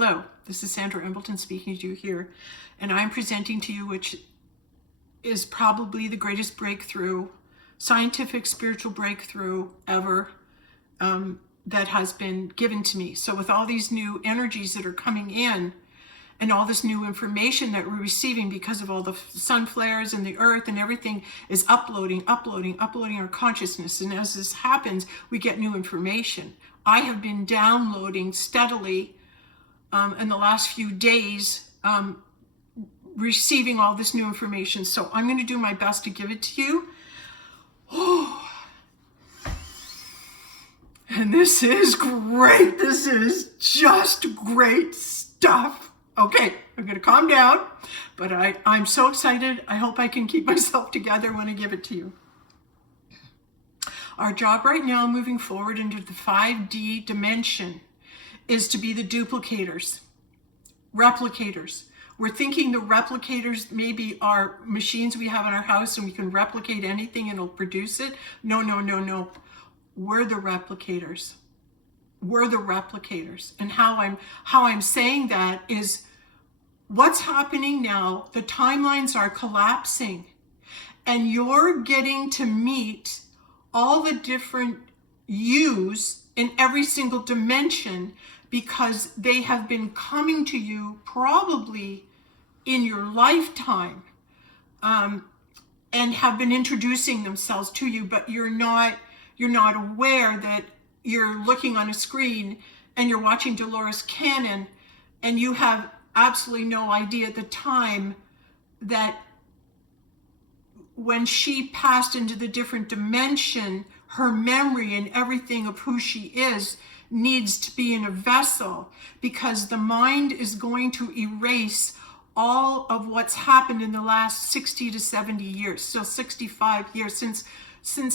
Hello, this is Sandra Embleton speaking to you here, and I'm presenting to you which is probably the greatest breakthrough, scientific spiritual breakthrough ever that has been given to me. So with all these new energies that are coming in and all this new information that we're receiving because of all the sun flares and the earth and everything is uploading our consciousness. And as this happens, we get new information. I have been downloading steadily in the last few days, receiving all this new information. So I'm going to do my best to give it to you. Oh. And this is great. This is just great stuff. Okay, I'm going to calm down, but I'm so excited. I hope I can keep myself together when I give it to you. Our job right now, moving forward into the 5D dimension, is to be the duplicators, replicators. We're thinking the replicators maybe are machines we have in our house and we can replicate anything and it'll produce it. No. We're the replicators. We're the replicators. And how I'm saying that is what's happening now, the timelines are collapsing and you're getting to meet all the different yous in every single dimension because they have been coming to you probably in your lifetime and have been introducing themselves to you, but you're not aware that you're looking on a screen and you're watching Dolores Cannon and you have absolutely no idea at the time that when she passed into the different dimension, her memory and everything of who she is needs to be in a vessel because the mind is going to erase all of what's happened in the last 60 to 70 years, so 65 years since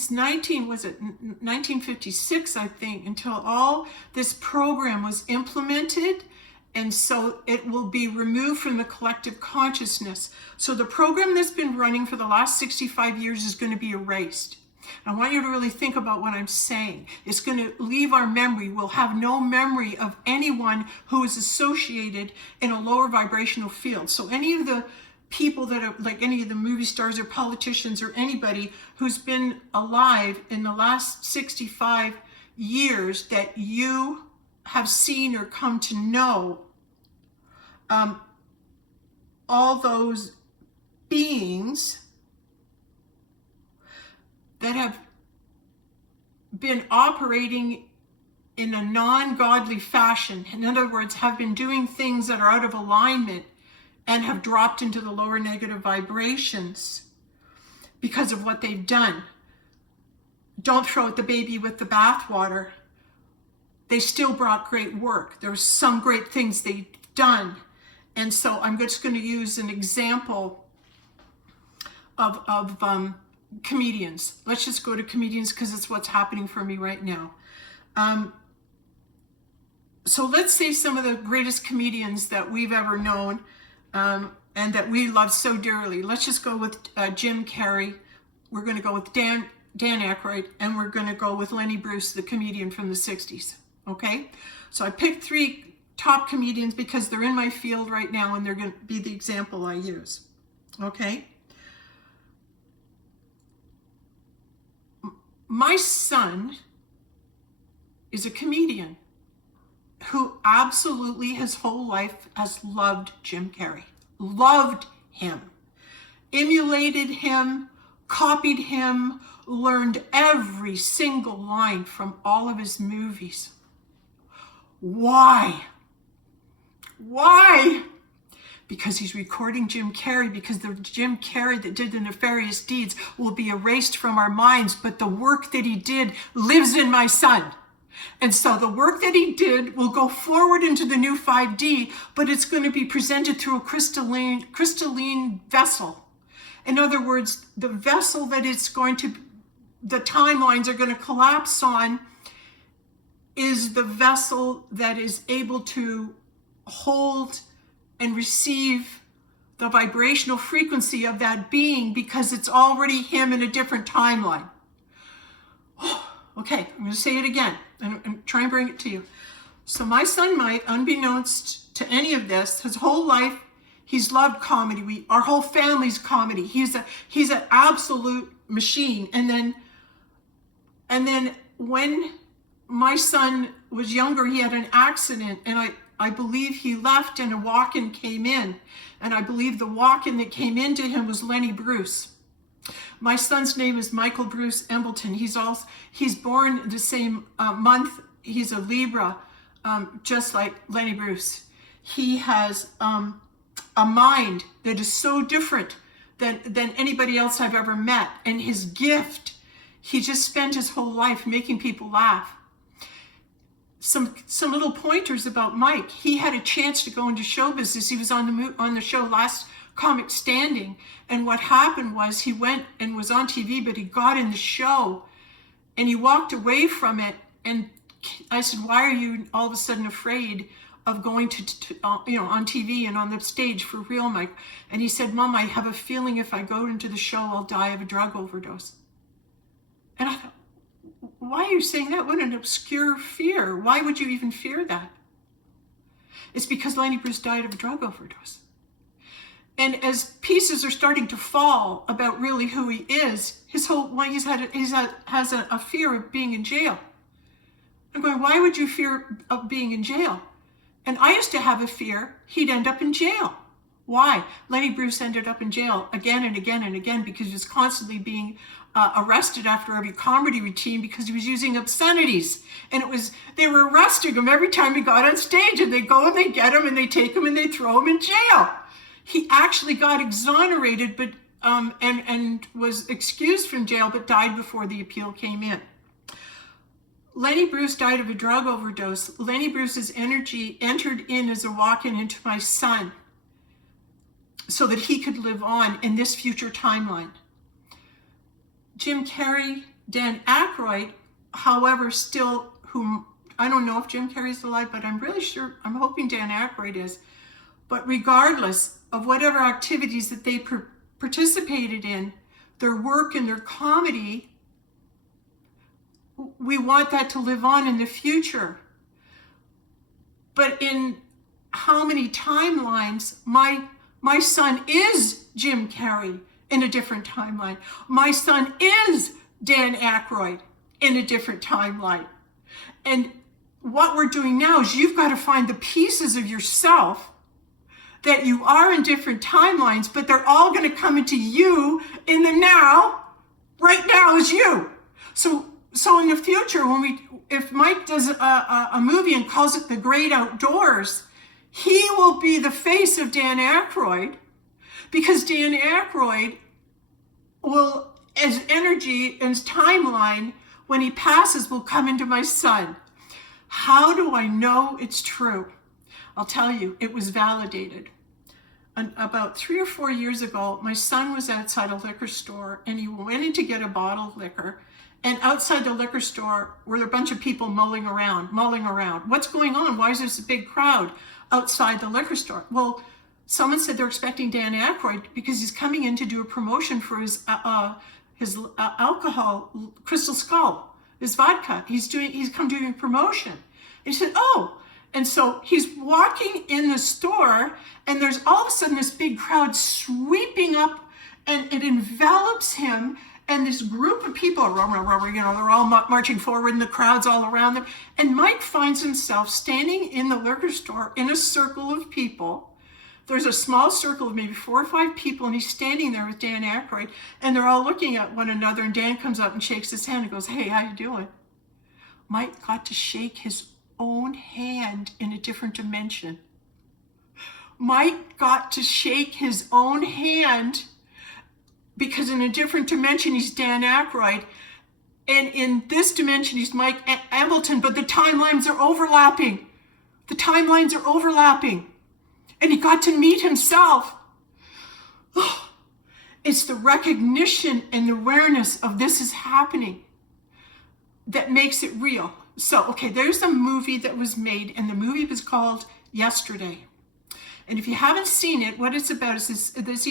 1956, I think, until all this program was implemented. And so it will be removed from the collective consciousness. So the program that's been running for the last 65 years is going to be erased. I want you to really think about what I'm saying. It's going to leave our memory. We'll have no memory of anyone who is associated in a lower vibrational field. So any of the people that are like any of the movie stars or politicians or anybody who's been alive in the last 65 years that you have seen or come to know, all those beings that have been operating in a non-godly fashion, in other words, have been doing things that are out of alignment and have dropped into the lower negative vibrations because of what they've done. Don't throw out the baby with the bathwater. They still brought great work. There's some great things they've done. And so I'm just going to use an example of comedians. Let's just go to comedians because it's what's happening for me right now. So let's say some of the greatest comedians that we've ever known and that we love so dearly. Let's just go with Jim Carrey. We're going to go with Dan Aykroyd, and we're going to go with Lenny Bruce, the comedian from the 60s. Okay? So I picked 3 top comedians because they're in my field right now and they're going to be the example I use. Okay? My son is a comedian who absolutely his whole life has loved Jim Carrey. Loved him. Emulated him, copied him, learned every single line from all of his movies. Why? Why? Because he's recording Jim Carrey, because the Jim Carrey that did the nefarious deeds will be erased from our minds, but the work that he did lives in my son. And so the work that he did will go forward into the new 5D, but it's going to be presented through a crystalline vessel. In other words, the vessel that it's going to, the timelines are going to collapse on is the vessel that is able to hold and receive the vibrational frequency of that being because it's already him in a different timeline. Okay, I'm going to say it again and try and bring it to you. So my son Mike, unbeknownst to any of this, his whole life, he's loved comedy. Our whole family's comedy. He's an absolute machine. And then when my son was younger, he had an accident, and I believe he left and a walk-in came in. And I believe the walk-in that came into him was Lenny Bruce. My son's name is Michael Bruce Embleton. He's born the same month. He's a Libra, just like Lenny Bruce. He has a mind that is so different than anybody else I've ever met. And his gift, he just spent his whole life making people laugh. Some little pointers about Mike. He had a chance to go into show business. He was on the show Last Comic Standing, and what happened was he went and was on TV, but he got in the show and he walked away from it. And I said, why are you all of a sudden afraid of going to on TV and on the stage for real, Mike? And he said, Mom, I have a feeling if I go into the show, I'll die of a drug overdose. And I thought, why are you saying that? What an obscure fear. Why would you even fear that? It's because Lenny Bruce died of a drug overdose. And as pieces are starting to fall about really who he is, has a fear of being in jail. I'm going, why would you fear of being in jail? And I used to have a fear he'd end up in jail. Why? Lenny Bruce ended up in jail again and again and again because he was constantly being arrested after every comedy routine because he was using obscenities. And they were arresting him every time he got on stage, and they go and they get him and they take him and they throw him in jail. He actually got exonerated, but and was excused from jail, but died before the appeal came in. Lenny Bruce died of a drug overdose. Lenny Bruce's energy entered in as a walk-in into my son so that he could live on in this future timeline. Jim Carrey, Dan Aykroyd, however, I don't know if Jim Carrey's alive, but I'm I'm hoping Dan Aykroyd is. But regardless of whatever activities that they participated in, their work and their comedy, we want that to live on in the future. But in how many timelines, my son is Jim Carrey in a different timeline. My son is Dan Aykroyd in a different timeline. And what we're doing now is you've got to find the pieces of yourself that you are in different timelines, but they're all going to come into you in the now. Right now is you. So in the future, if Mike does a movie and calls it The Great Outdoors, he will be the face of Dan Aykroyd, because Dan Aykroyd will, as energy and timeline, when he passes, will come into my son. How do I know it's true? I'll tell you, it was validated. About 3 or 4 years ago, my son was outside a liquor store, and he went in to get a bottle of liquor. And outside the liquor store were a bunch of people mulling around. What's going on? Why is there this big crowd outside the liquor store? Well, someone said they're expecting Dan Aykroyd because he's coming in to do a promotion for his alcohol, Crystal Skull, his vodka. He's come doing a promotion. And he said, oh. And so he's walking in the store, and there's all of a sudden this big crowd sweeping up, and it envelops him. And this group of people, they're all marching forward, and the crowd's all around them. And Mike finds himself standing in the liquor store in a circle of people. There's a small circle of maybe 4 or 5 people, and he's standing there with Dan Aykroyd, and they're all looking at one another, and Dan comes up and shakes his hand and goes, hey, how you doing? Mike got to shake his own hand in a different dimension. Mike got to shake his own hand because in a different dimension, he's Dan Aykroyd. And in this dimension, he's Mike Embleton, but the timelines are overlapping. And he got to meet himself. It's the recognition and the awareness of this is happening that makes it real. So, okay, there's a movie that was made, and the movie was called Yesterday. And if you haven't seen it, what it's about is this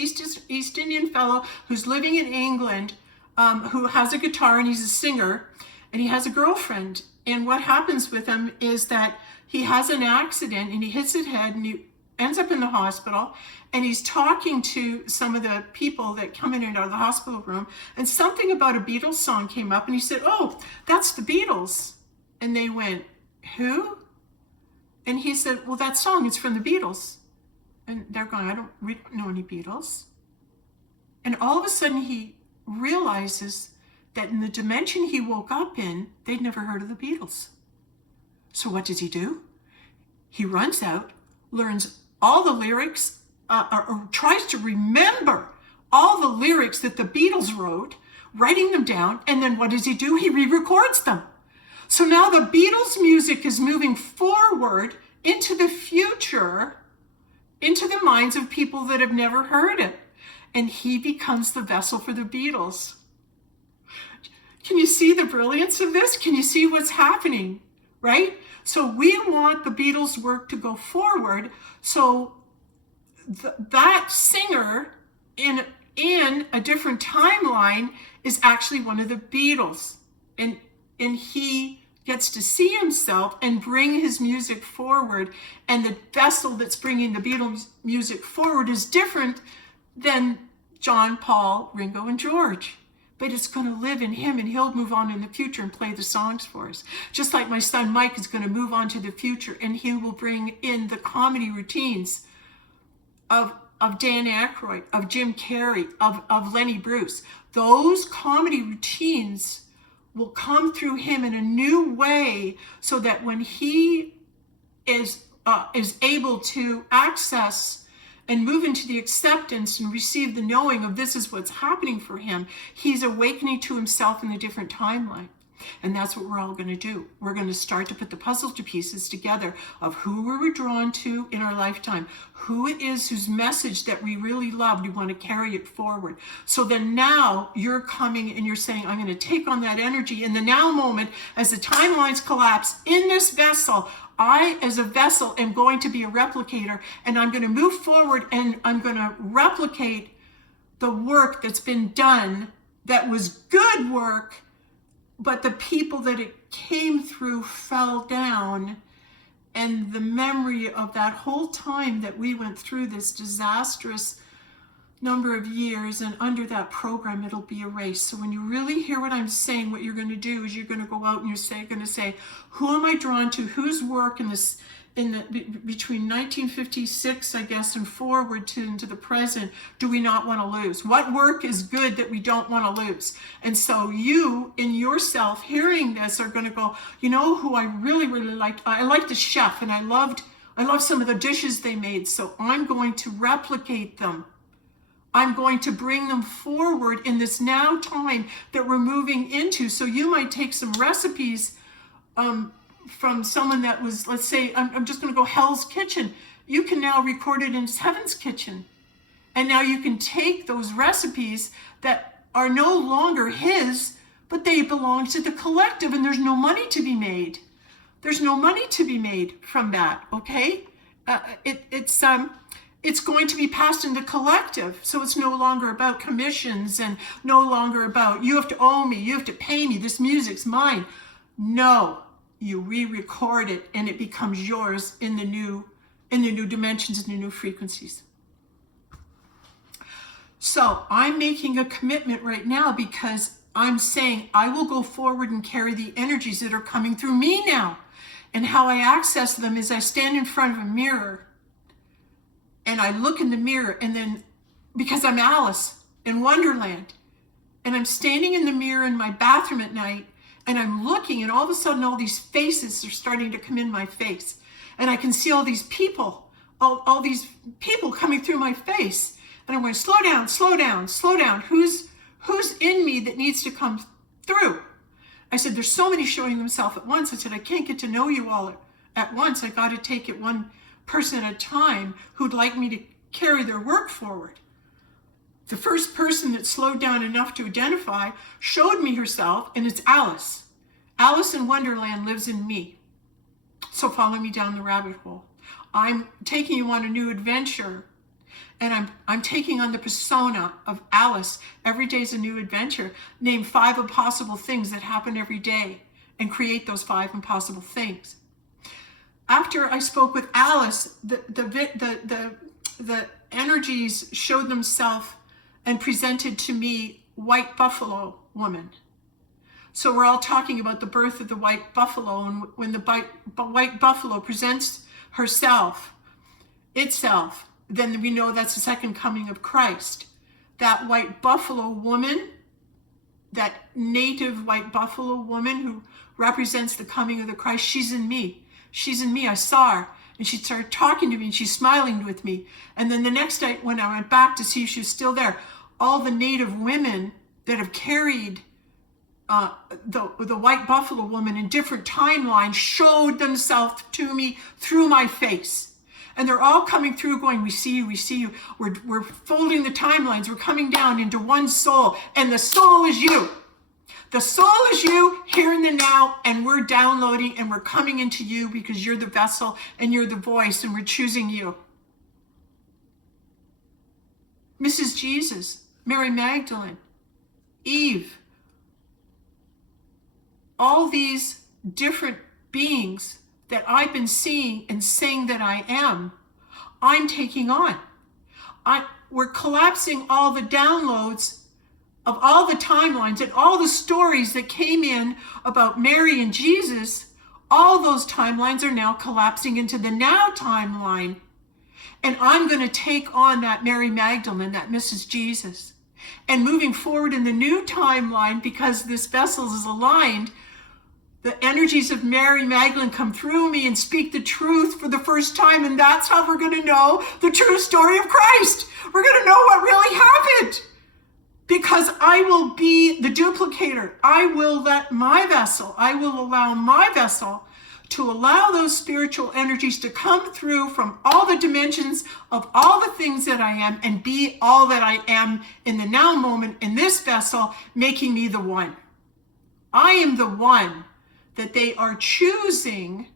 East Indian fellow who's living in England, who has a guitar, and he's a singer, and he has a girlfriend. And what happens with him is that he has an accident and he hits his head and he ends up in the hospital, and he's talking to some of the people that come in and out of the hospital room, and something about a Beatles song came up, and he said, "Oh, that's the Beatles." And they went, "Who?" And he said, "Well, that song is from the Beatles." And they're going, we don't know any Beatles." And all of a sudden he realizes that in the dimension he woke up in, they'd never heard of the Beatles. So what does he do? He runs out, learns all the lyrics, or tries to remember all the lyrics that the Beatles wrote, writing them down, and then what does he do? He re-records them. So now the Beatles music is moving forward into the future, into the minds of people that have never heard it. And he becomes the vessel for the Beatles. Can you see the brilliance of this? Can you see what's happening, right? So we want the Beatles' work to go forward. So that singer in a different timeline is actually one of the Beatles. And he gets to see himself and bring his music forward. And the vessel that's bringing the Beatles music forward is different than John, Paul, Ringo, and George. But it's going to live in him, and he'll move on in the future and play the songs for us. Just like my son Mike is going to move on to the future, and he will bring in the comedy routines of Dan Aykroyd, of Jim Carrey, of Lenny Bruce. Those comedy routines will come through him in a new way, so that when he is able to access and move into the acceptance and receive the knowing of this is what's happening for him, he's awakening to himself in a different timeline. And that's what we're all going to do. We're going to start to put the puzzle pieces together of who we were drawn to in our lifetime, who it is whose message that we really love, we want to carry it forward. So then now you're coming and you're saying, I'm going to take on that energy in the now moment as the timelines collapse in this vessel. I, as a vessel, am going to be a replicator, and I'm going to move forward, and I'm going to replicate the work that's been done that was good work, but the people that it came through fell down, and the memory of that whole time that we went through this disastrous number of years, and under that program it'll be erased. So when you really hear what I'm saying, what you're going to do is you're going to go out and you're going to say, who am I drawn to? Whose work between 1956, I guess, and forward into the present do we not want to lose? What work is good that we don't want to lose? And so you, in yourself, hearing this, are going to go, you know who I really, really liked? I liked the chef, and I loved some of the dishes they made, so I'm going to replicate them. I'm going to bring them forward in this now time that we're moving into. So you might take some recipes from someone that was, let's say, I'm just going to go Hell's Kitchen. You can now record it in Heaven's Kitchen. And now you can take those recipes that are no longer his, but they belong to the collective, and there's no money to be made. There's no money to be made from that, okay? It's going to be passed in the collective. So it's no longer about commissions and no longer about, you have to owe me, you have to pay me, this music's mine. No, you re-record it and it becomes yours in the new dimensions and the new frequencies. So I'm making a commitment right now because I'm saying I will go forward and carry the energies that are coming through me now. And how I access them is I stand in front of a mirror and I look in the mirror, and then, because I'm Alice in Wonderland, and I'm standing in the mirror in my bathroom at night, and I'm looking, and all of a sudden all these faces are starting to come in my face. And I can see all these people, all these people coming through my face. And I'm going, slow down, slow down, slow down. Who's in me that needs to come through? I said, there's so many showing themselves at once. I said, I can't get to know you all at once. I got to take it one person at a time who'd like me to carry their work forward. The first person that slowed down enough to identify showed me herself, and it's Alice. Alice in Wonderland lives in me. So follow me down the rabbit hole. I'm taking you on a new adventure, and I'm taking on the persona of Alice. Every day is a new adventure. Name 5 impossible things that happen every day. and create those 5 impossible things. After I spoke with Alice, the energies showed themselves and presented to me white buffalo woman. So we're all talking about the birth of the white buffalo, and when the white buffalo presents itself, then we know that's the second coming of Christ. That white buffalo woman, that native white buffalo woman who represents the coming of the Christ, she's in me. She's in me. I saw her, and she started talking to me, and she's smiling with me. And then the next night, when I went back to see if she was still there, all the native women that have carried the white buffalo woman in different timelines showed themselves to me through my face. And they're all coming through going, we see you, we see you. We're folding the timelines. We're coming down into one soul. And the soul is you. The soul is you here in the now. And we're downloading and we're coming into you because you're the vessel and you're the voice and we're choosing you. Mrs. Jesus, Mary Magdalene, Eve, all these different beings that I've been seeing and saying that I am, I'm taking on. We're collapsing all the downloads of all the timelines and all the stories that came in about Mary and Jesus. All those timelines are now collapsing into the now timeline. And I'm going to take on that Mary Magdalene, that Mrs. Jesus. And moving forward in the new timeline, because this vessel is aligned, the energies of Mary Magdalene come through me and speak the truth for the first time. And that's how we're going to know the true story of Christ. We're going to know what really happened. Because I will be the duplicator. I will allow my vessel to allow those spiritual energies to come through from all the dimensions of all the things that I am and be all that I am in the now moment in this vessel, making me the one. I am the one that they are choosing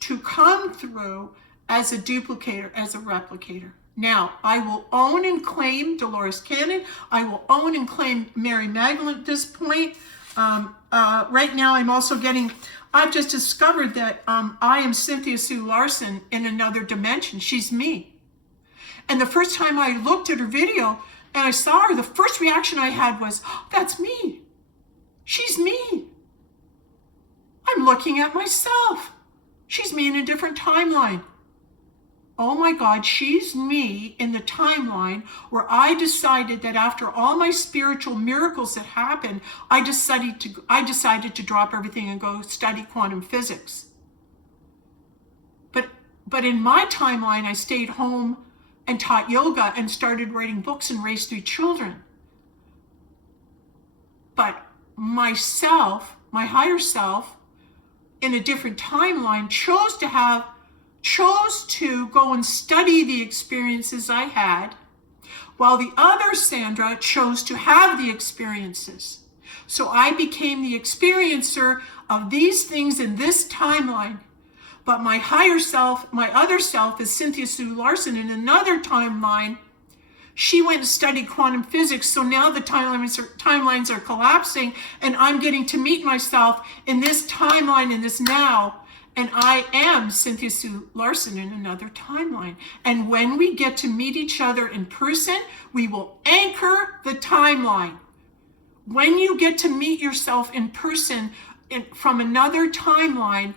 to come through as a duplicator, as a replicator. Now, I will own and claim Dolores Cannon. I will own and claim Mary Magdalene at this point. Right now, I've just discovered that I am Cynthia Sue Larson in another dimension. She's me. And the first time I looked at her video and I saw her, the first reaction I had was, oh, that's me. She's me. I'm looking at myself. She's me in a different timeline. Oh my God, she's me in the timeline where I decided that after all my spiritual miracles that happened, I decided to drop everything and go study quantum physics. But in my timeline, I stayed home and taught yoga and started writing books and raised 3 children. But myself, my higher self, in a different timeline, chose to go and study the experiences I had, while the other Sandra chose to have the experiences. So I became the experiencer of these things in this timeline. But my higher self, my other self, is Cynthia Sue Larson in another timeline. She went and studied quantum physics, so now the timelines are collapsing, and I'm getting to meet myself in this timeline, in this now, and I am Cynthia Sue Larson in another timeline. And when we get to meet each other in person, we will anchor the timeline. When you get to meet yourself in person from another timeline,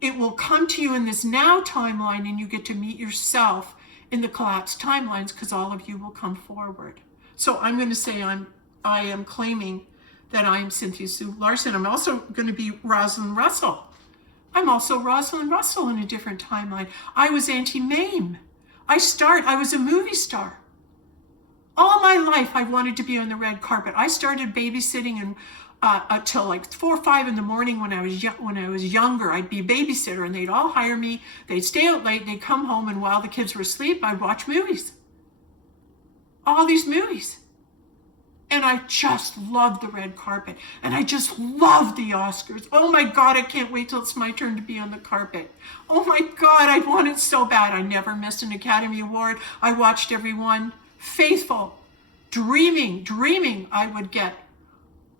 it will come to you in this now timeline, and you get to meet yourself in the collapsed timelines, because all of you will come forward. So I'm going to say I am claiming that I'm Cynthia Sue Larson. I'm also going to be Rosalind Russell. I'm also Rosalind Russell in a different timeline. I was Auntie Mame. I was a movie star. All my life I wanted to be on the red carpet. I started babysitting and until like 4 or 5 in the morning when I was younger. I'd be a babysitter and they'd all hire me. They'd stay out late, they'd come home, and while the kids were asleep, I'd watch movies. All these movies. And I just loved the red carpet. And I just loved the Oscars. Oh my God, I can't wait till it's my turn to be on the carpet. Oh my God, I want it so bad. I never missed an Academy Award. I watched every one. Faithful, dreaming I would get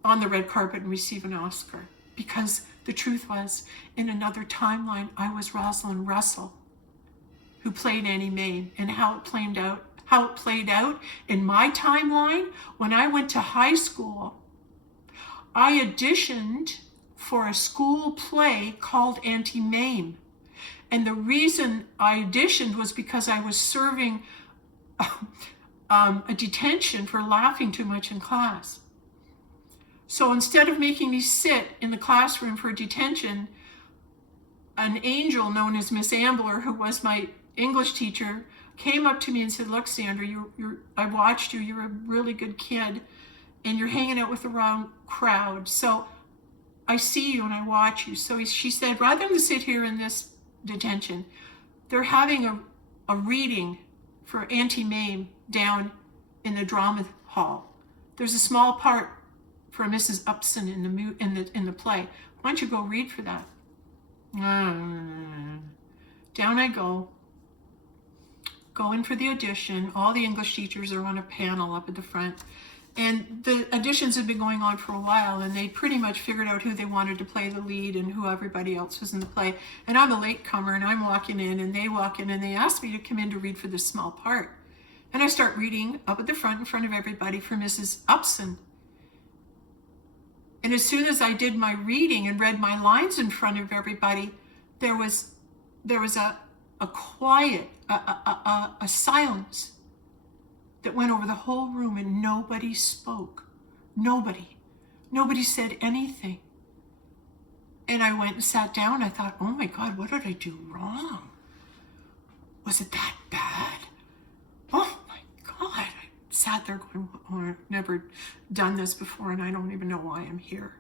on the red carpet and receive an Oscar, because The truth was, in another timeline, I was Rosalind Russell, who played Annie Mae, and how it played out in my timeline. When I went to high school, I auditioned for a school play called Auntie Mame. And the reason I auditioned was because I was serving a detention for laughing too much in class. So instead of making me sit in the classroom for detention, an angel known as Miss Ambler, who was my English teacher, came up to me and said, "Look, Sandra, I watched you. You're a really good kid, and you're hanging out with the wrong crowd. So I see you and I watch you." So she said, rather than sit here in this detention, they're having a reading for Auntie Mame down in the drama hall. There's a small part for Mrs. Upson in the play. Why don't you go read for that? Down I go in for the audition. All the English teachers are on a panel up at the front. And the auditions had been going on for a while, and they pretty much figured out who they wanted to play the lead and who everybody else was in the play. And I'm a latecomer, and I'm walking in, and they walk in, and they asked me to come in to read for this small part. And I start reading up at the front in front of everybody for Mrs. Upson. And as soon as I did my reading and read my lines in front of everybody, there was a quiet, a silence that went over the whole room, and nobody spoke. Nobody said anything. And I went and sat down. I thought, oh my God, what did I do wrong? Was it that bad? Oh my God. I sat there going, oh, I've never done this before, and I don't even know why I'm here.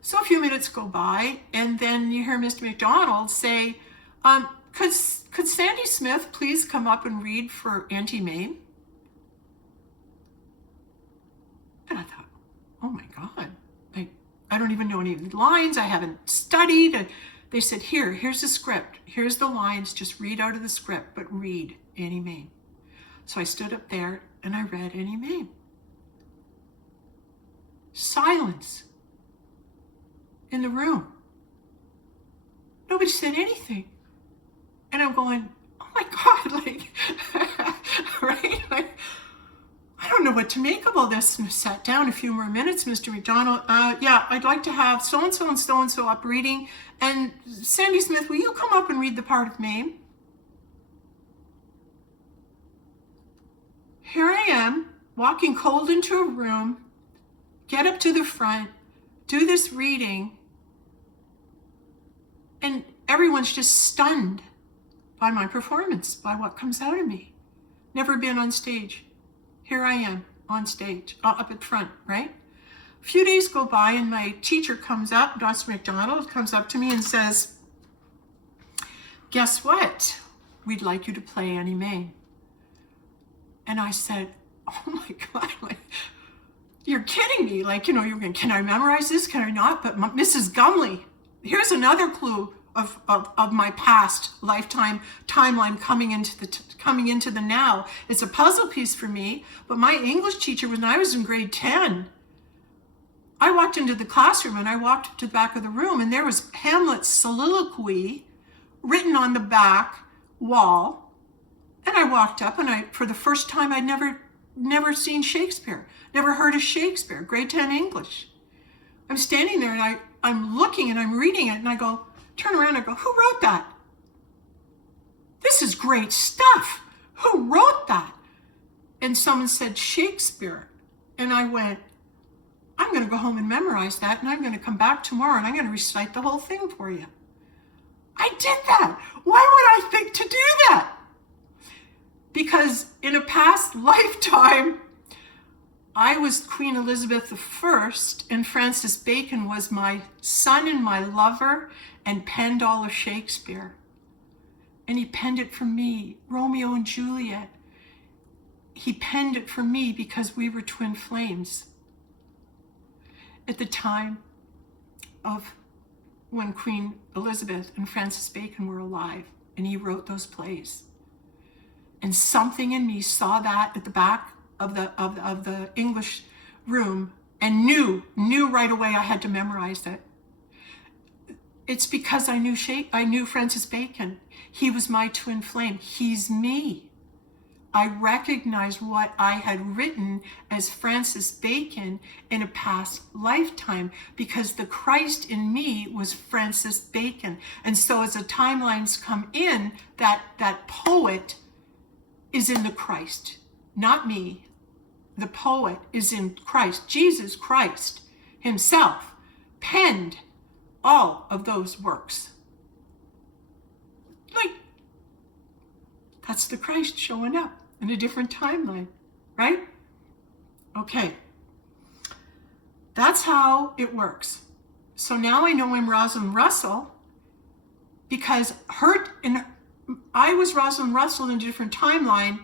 So a few minutes go by, and then you hear Mr. McDonald say, could Sandy Smith please come up and read for Auntie Mame? And I thought, oh my God, I don't even know any of the lines. I haven't studied. And they said, here's the script. Here's the lines. Just read out of the script, but read Annie Mame. So I stood up there and I read Annie Mame. Silence in the room. Nobody said anything. And I'm going, oh my God, right? I don't know what to make of all this. And I sat down a few more minutes, Mr. McDonald. Yeah, I'd like to have so-and-so and so-and-so up reading. And Sandy Smith, will you come up and read the part of Mame? Here I am, walking cold into a room, get up to the front, do this reading, and everyone's just stunned by my performance, by what comes out of me. Never been on stage. Here I am on stage, up at front, right? A few days go by and my teacher comes up, Dr. McDonald, comes up to me and says, guess what? We'd like you to play Annie Mae. And I said, oh my God, you're kidding me. Can I memorize this? Can I not? But Mrs. Gumley, here's another clue of my past lifetime timeline coming into the now. It's a puzzle piece for me, but my English teacher, when I was in grade 10, I walked into the classroom and I walked up to the back of the room, and there was Hamlet's soliloquy written on the back wall. And I walked up, and for the first time, I'd never seen Shakespeare, never heard of Shakespeare, grade 10 English. I'm standing there and I'm looking and I'm reading it, and I turn around and I go, who wrote that? This is great stuff. Who wrote that? And someone said, Shakespeare. And I went, I'm going to go home and memorize that, and I'm going to come back tomorrow and I'm going to recite the whole thing for you. I did that. Why would I think to do that? Because in a past lifetime, I was Queen Elizabeth I, and Francis Bacon was my son and my lover, and penned all of Shakespeare. And he penned it for me, Romeo and Juliet. He penned it for me because we were twin flames at the time of when Queen Elizabeth and Francis Bacon were alive, and he wrote those plays. And something in me saw that at the back of the English room and knew right away I had to memorize it. It's because I knew Francis Bacon. He was my twin flame. He's me. I recognized what I had written as Francis Bacon in a past lifetime, because the Christ in me was Francis Bacon. And so as the timelines come in, that poet is in the Christ, not me. The poet is in Christ. Jesus Christ himself penned all of those works. Like, that's the Christ showing up in a different timeline, right? Okay. That's how it works. So now I know I'm Rosalind Russell, because I was Rosalind Russell in a different timeline.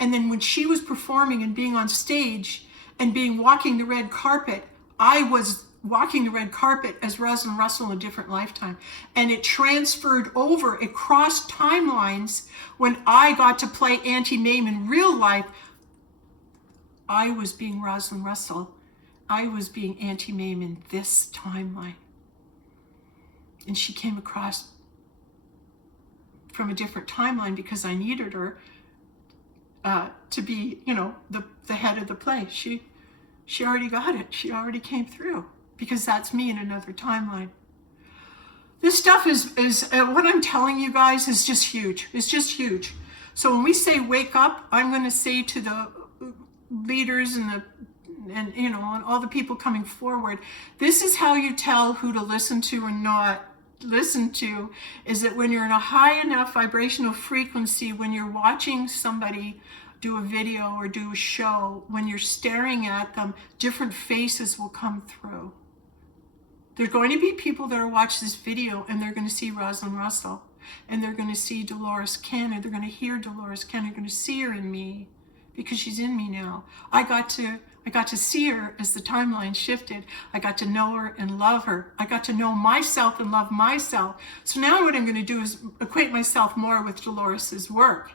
And then when she was performing and being on stage and walking the red carpet, I was walking the red carpet as Rosalind Russell in a different lifetime. And it transferred over across timelines. When I got to play Auntie Mame in real life, I was being Rosalind Russell. I was being Auntie Mame in this timeline. And she came across from a different timeline because I needed her to be, the head of the play. She already got it. She already came through, because that's me in another timeline. This stuff is what I'm telling you guys is just huge. It's just huge. So when we say wake up, I'm going to say to the leaders and all the people coming forward, this is how you tell who to listen to or not listen to, is that when you're in a high enough vibrational frequency, when you're watching somebody do a video or do a show, when you're staring at them, different faces will come through. There's going to be people that are watching this video and they're going to see Rosalind Russell, and they're going to see Dolores Cannon, they're going to hear Dolores Cannon, they're going to see her in me, because she's in me now. I got to see her as the timeline shifted. I got to know her and love her. I got to know myself and love myself. So now what I'm going to do is equate myself more with Dolores's work.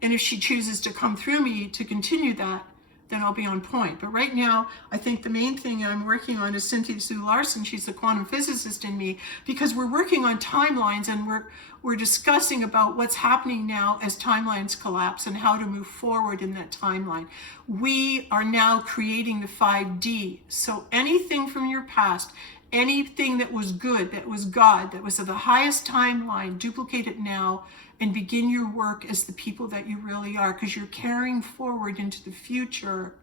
And if she chooses to come through me to continue that, then I'll be on point. But right now, I think the main thing I'm working on is Cynthia Sue Larson. She's the quantum physicist in me, because we're working on timelines, and we're discussing about what's happening now as timelines collapse and how to move forward in that timeline. We are now creating the 5D. So anything from your past, anything that was good, that was God, that was of the highest timeline, duplicate it now and begin your work as the people that you really are, because you're carrying forward into the future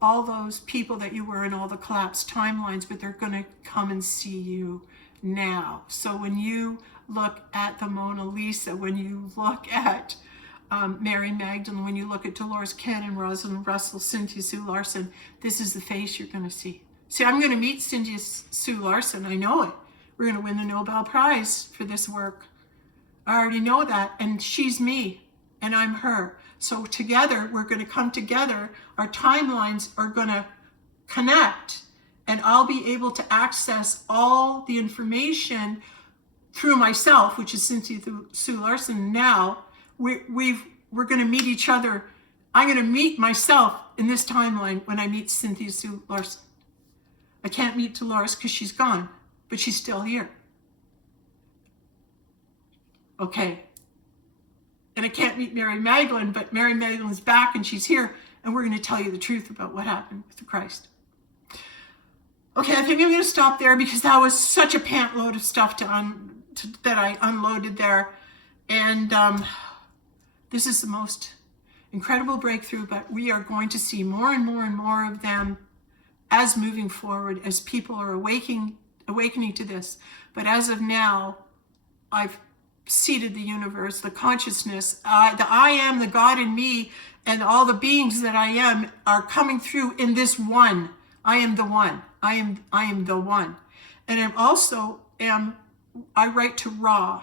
all those people that you were in all the collapsed timelines, but they're going to come and see you now. So when you look at the Mona Lisa, when you look at Mary Magdalene, when you look at Dolores Cannon, Rosalind Russell, Cynthia Sue Larson, this is the face you're going to see. See, I'm going to meet Cynthia Sue Larson. I know it. We're going to win the Nobel Prize for this work. I already know that. And she's me and I'm her. So together, we're going to come together. Our timelines are going to connect, and I'll be able to access all the information through myself, which is Cynthia Sue Larson. Now we're going to meet each other. I'm going to meet myself in this timeline when I meet Cynthia Sue Larson. I can't meet Dolores because she's gone, but she's still here. Okay. And I can't meet Mary Magdalene, but Mary Magdalene's back and she's here, and we're going to tell you the truth about what happened with the Christ. Okay, I think I'm going to stop there, because that was such a pant load of stuff that I unloaded there. And this is the most incredible breakthrough, but we are going to see more and more and more of them as moving forward, as people are awakening to this. But as of now, I've seeded the universe, the consciousness, the I am, the God in me, and all the beings that I am are coming through in this one. I am the one. I am the one. And I write to Ra.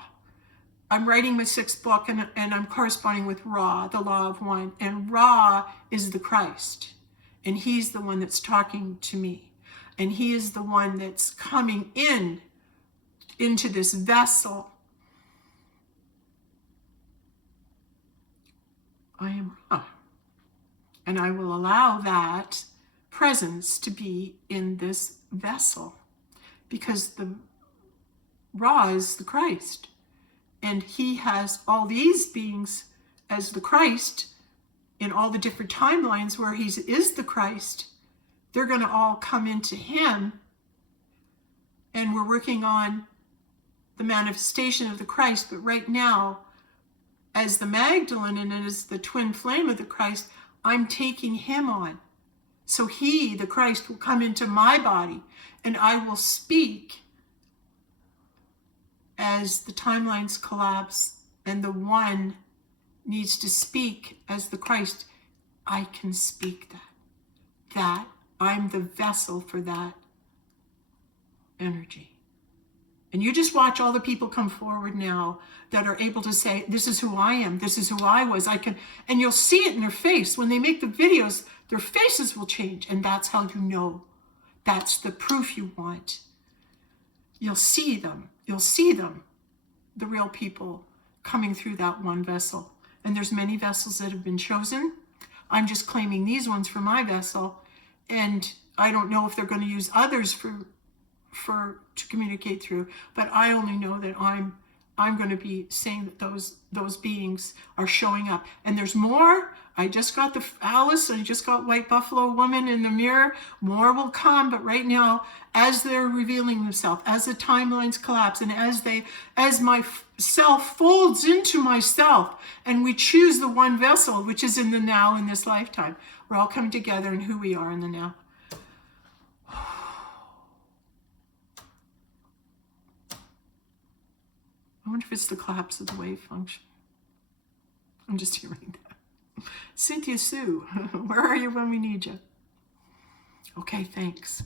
I'm writing my 6th book, and I'm corresponding with Ra, the law of one. And Ra is the Christ. And he's the one that's talking to me. And he is the one that's coming into this vessel. I am Ra. And I will allow that presence to be in this vessel, because Ra is the Christ. And he has all these beings as the Christ in all the different timelines where he is the Christ. They're going to all come into him. And we're working on the manifestation of the Christ. But right now, as the Magdalene and as the twin flame of the Christ, I'm taking him on. So he, the Christ, will come into my body and I will speak as the timelines collapse and the one needs to speak as the Christ. I can speak that I'm the vessel for that energy. And you just watch all the people come forward now that are able to say, this is who I am, this is who I was. And you'll see it in their face. When they make the videos, their faces will change. And that's how you know. That's the proof you want. You'll see them. You'll see them, the real people coming through that one vessel. And there's many vessels that have been chosen. I'm just claiming these ones for my vessel. And I don't know if they're going to use others to communicate through, but I only know that I'm going to be saying that those beings are showing up. And there's more. I just got the Alice, and I just got White Buffalo Woman in the mirror. More will come, but right now, as they're revealing themselves, as the timelines collapse, and as my self folds into myself, and we choose the one vessel, which is in the now, in this lifetime, we're all coming together in who we are in the now. I wonder if it's the collapse of the wave function. I'm just hearing that. Cynthia Sue, where are you when we need you? Okay, thanks.